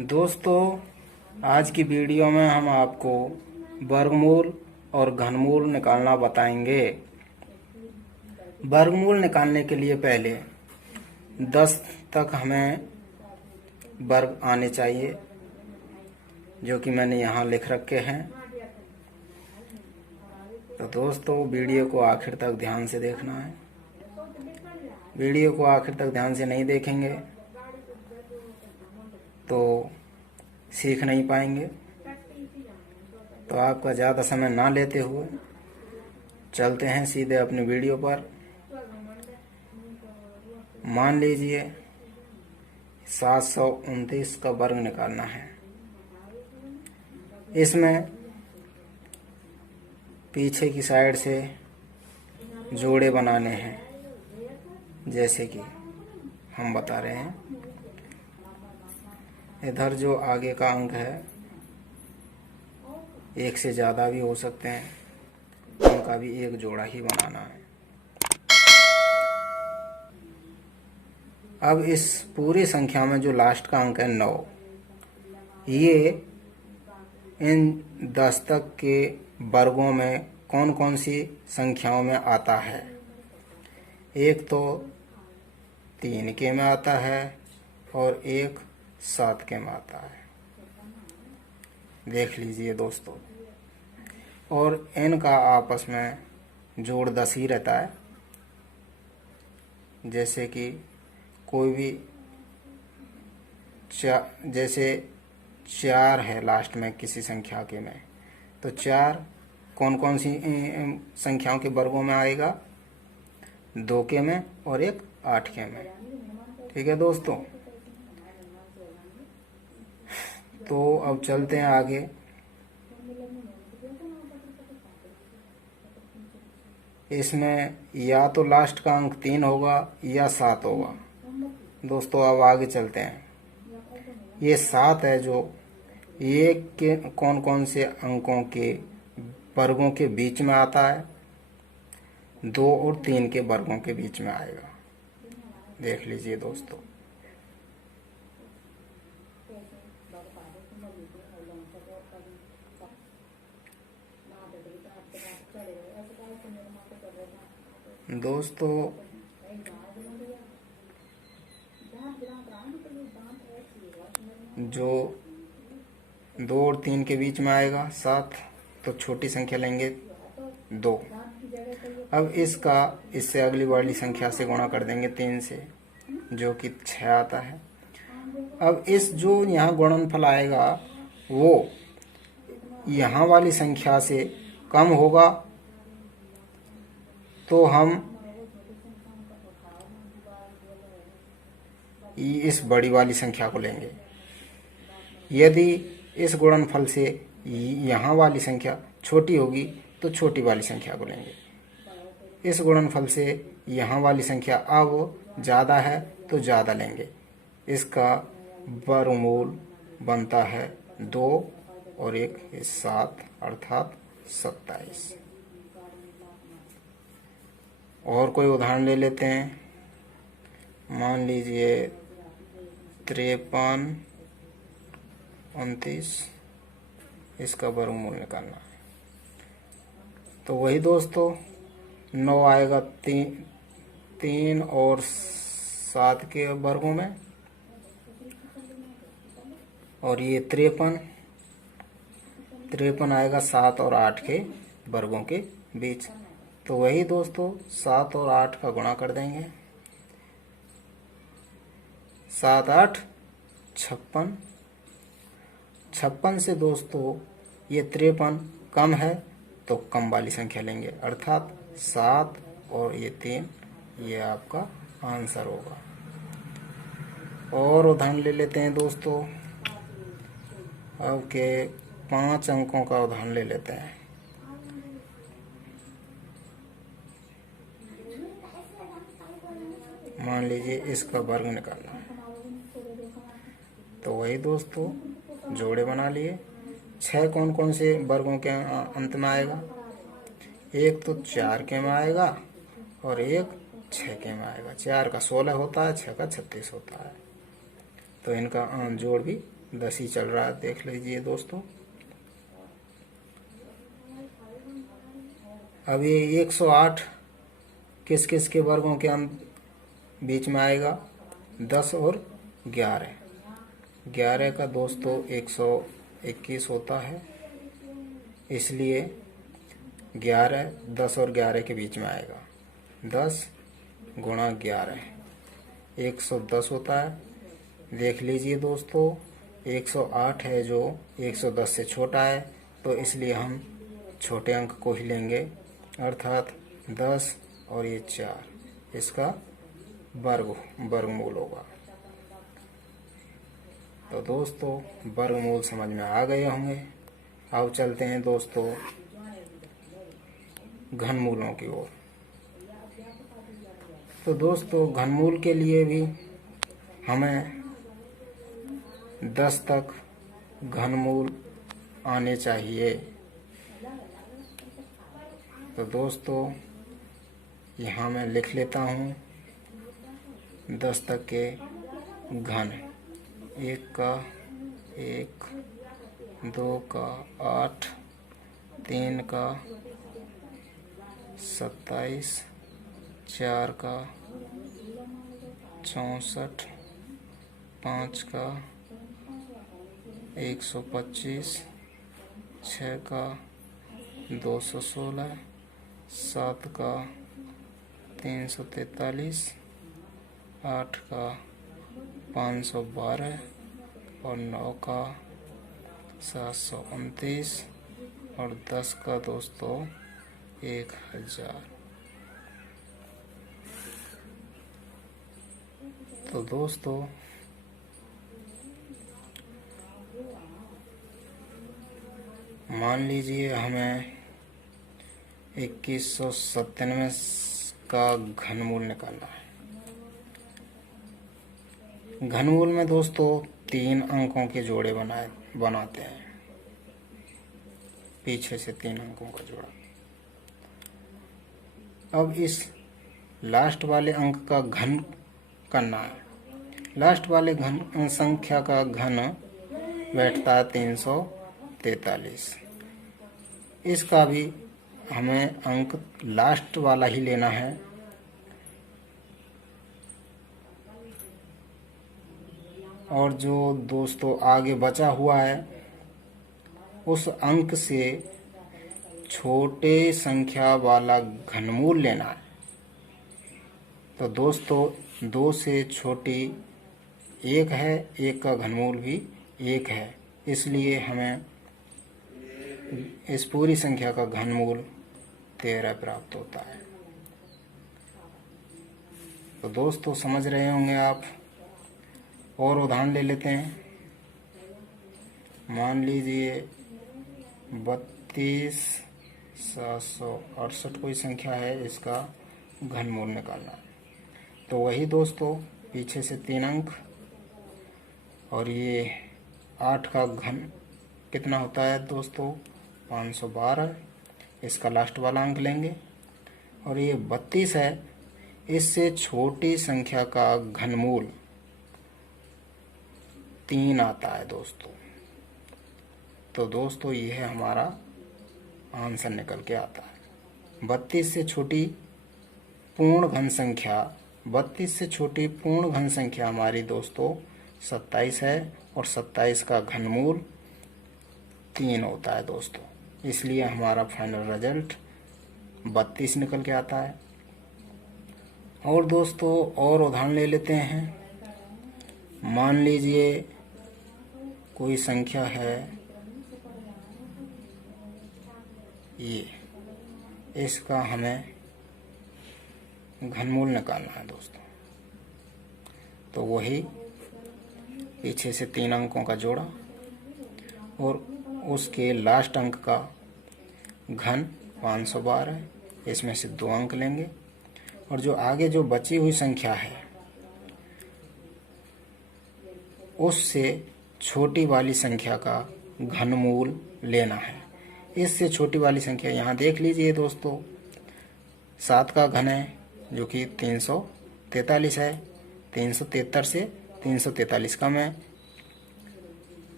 दोस्तों, आज की वीडियो में हम आपको वर्गमूल और घनमूल निकालना बताएंगे। वर्गमूल निकालने के लिए पहले 10 तक हमें वर्ग आने चाहिए, जो कि मैंने यहाँ लिख रखे हैं। तो दोस्तों, वीडियो को आखिर तक ध्यान से देखना है। वीडियो को आखिर तक ध्यान से नहीं देखेंगे तो सीख नहीं पाएंगे। तो आपका ज़्यादा समय ना लेते हुए चलते हैं सीधे अपनी वीडियो पर। मान लीजिए 729 का वर्ग निकालना है। इसमें पीछे की साइड से जोड़े बनाने हैं, जैसे कि हम बता रहे हैं। इधर जो आगे का अंक है, एक से ज़्यादा भी हो सकते हैं, उनका भी एक जोड़ा ही बनाना है। अब इस पूरी संख्या में जो लास्ट का अंक है 9, ये इन 10 तक के वर्गों में कौन कौन सी संख्याओं में आता है। एक तो 3 के में आता है और एक 7 के में आता है। देख लीजिए दोस्तों। और इनका आपस में जोड़ 10 ही रहता है। जैसे कि कोई भी जैसे 4 है लास्ट में किसी संख्या के में, तो 4 कौन कौन सी संख्याओं के वर्गों में आएगा, 2 के में और एक 8 के में। ठीक है दोस्तों। तो अब चलते हैं आगे। इसमें या तो लास्ट का अंक 3 होगा या 7 होगा। दोस्तों, अब आगे चलते हैं। ये 7 है, जो एक के कौन कौन से अंकों के वर्गों के बीच में आता है, 2 और 3 के वर्गों के बीच में आएगा। देख लीजिए दोस्तों। दोस्तों, जो 2 और 3 के बीच में आएगा 7, तो छोटी संख्या लेंगे 2। अब इसका इससे अगली वाली संख्या से गुणा कर देंगे 3 से, जो कि 6 आता है। अब इस जो यहाँ गुणनफल आएगा वो यहाँ वाली संख्या से कम होगा, तो हम इस बड़ी वाली संख्या को लेंगे। यदि इस गुणनफल से यहाँ वाली संख्या छोटी होगी तो छोटी वाली संख्या को लेंगे। इस गुणनफल से यहाँ वाली संख्या अब ज़्यादा है तो ज़्यादा लेंगे। इसका वर्गमूल बनता है 2 और 1 7, अर्थात 27। और कोई उदाहरण ले लेते हैं। मान लीजिए 53 29, इसका वर्गमूल निकालना है। तो वही दोस्तों, 9 आएगा 3 और 7 के वर्गों में, और ये 53 आएगा 7 और 8 के वर्गों के बीच। तो वही दोस्तों, 7 और 8 का गुणा कर देंगे। 7 8 56। 56 से दोस्तों ये 53 कम है, तो कम वाली संख्या लेंगे, अर्थात 7 और ये 3, ये आपका आंसर होगा। और उदाहरण ले लेते हैं दोस्तों। अब के 5 अंकों का उदाहरण ले लेते हैं। मान लीजिए इसका वर्ग निकालना है। तो वही दोस्तों, जोड़े बना लिए। 6 कौन कौन से वर्गों के अंत में आएगा, एक तो 4 के में आएगा और एक 6 के में आएगा। 4 का 16 होता है, 6 का 36 होता है। तो इनका जोड़ भी 10 ही चल रहा है, देख लीजिए दोस्तों। अब ये 108 किस किस के वर्गों के बीच में आएगा? 10 और 11। 11 का दोस्तों 121 होता है, इसलिए 11 10 और 11 के बीच में आएगा। 10 गुणा 11 110 होता है। देख लीजिए दोस्तों, 108 है जो 110 से छोटा है, तो इसलिए हम छोटे अंक को ही लेंगे, अर्थात 10 और ये 4, इसका वर्गमूल होगा। तो दोस्तों वर्गमूल समझ में आ गए होंगे। अब चलते हैं दोस्तों घनमूलों की ओर। तो दोस्तों घनमूल के लिए भी हमें 10 तक घनमूल आने चाहिए। तो दोस्तों यहाँ मैं लिख लेता हूँ 10 तक के घन। 1 का 1, 2 का 8, 3 का 27, 4 का 64, 5 का 125, 6 का 216, 7 का 343, 8 का 512 और 9 का 729 और 10 का दोस्तों 1000। तो दोस्तों मान लीजिए हमें 2197 का घनमूल निकालना है। घनमूल में दोस्तों 3 अंकों के जोड़े बनाते हैं, पीछे से 3 अंकों का जोड़ा। अब इस लास्ट वाले अंक का घन करना है। लास्ट वाले घन संख्या का घन बैठता है 343। इसका भी हमें अंक लास्ट वाला ही लेना है। और जो दोस्तों आगे बचा हुआ है उस अंक से छोटे संख्या वाला घनमूल लेना है। तो दोस्तों 2 से छोटी 1 है, 1 का घनमूल भी 1 है, इसलिए हमें इस पूरी संख्या का घनमूल 13 प्राप्त होता है। तो दोस्तों समझ रहे होंगे आप। और उदाहरण ले लेते हैं। मान लीजिए 32,768 कोई संख्या है, इसका घनमूल निकालना है। तो वही दोस्तों पीछे से 3 अंक और ये 8 का घन कितना होता है दोस्तों? 512। इसका लास्ट वाला अंक लेंगे। और ये 32 है, इससे छोटी संख्या का घनमूल 3 आता है दोस्तों। तो दोस्तों यह हमारा आंसर निकल के आता है। 32 से छोटी पूर्ण घन संख्या, 32 से छोटी पूर्ण घन संख्या हमारी दोस्तों 27 है और 27 का घनमूल 3 होता है दोस्तों। इसलिए हमारा फाइनल रिजल्ट 32 निकल के आता है। और दोस्तों और उदाहरण ले लेते हैं। मान लीजिए कोई संख्या है ये, इसका हमें घनमूल निकालना है दोस्तों। तो वही पीछे से 3 अंकों का जोड़ा और उसके लास्ट अंक का घन 512, इसमें से 2 अंक लेंगे और जो आगे जो बची हुई संख्या है उससे छोटी वाली संख्या का घनमूल लेना है। इससे छोटी वाली संख्या यहाँ देख लीजिए दोस्तों, 7 का घन है जो कि 343 है। 373 से 343 कम है,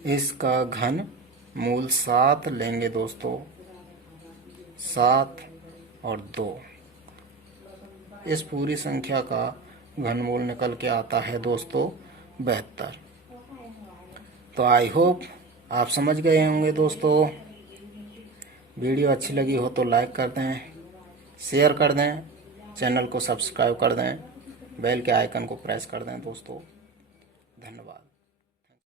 इसका घन मूल 7 लेंगे दोस्तों, 7 और 2। इस पूरी संख्या का घनमूल निकल के आता है दोस्तों 72। तो आई होप आप समझ गए होंगे दोस्तों। वीडियो अच्छी लगी हो तो लाइक कर दें, शेयर कर दें, चैनल को सब्सक्राइब कर दें, बेल के आइकन को प्रेस कर दें दोस्तों। धन्यवाद।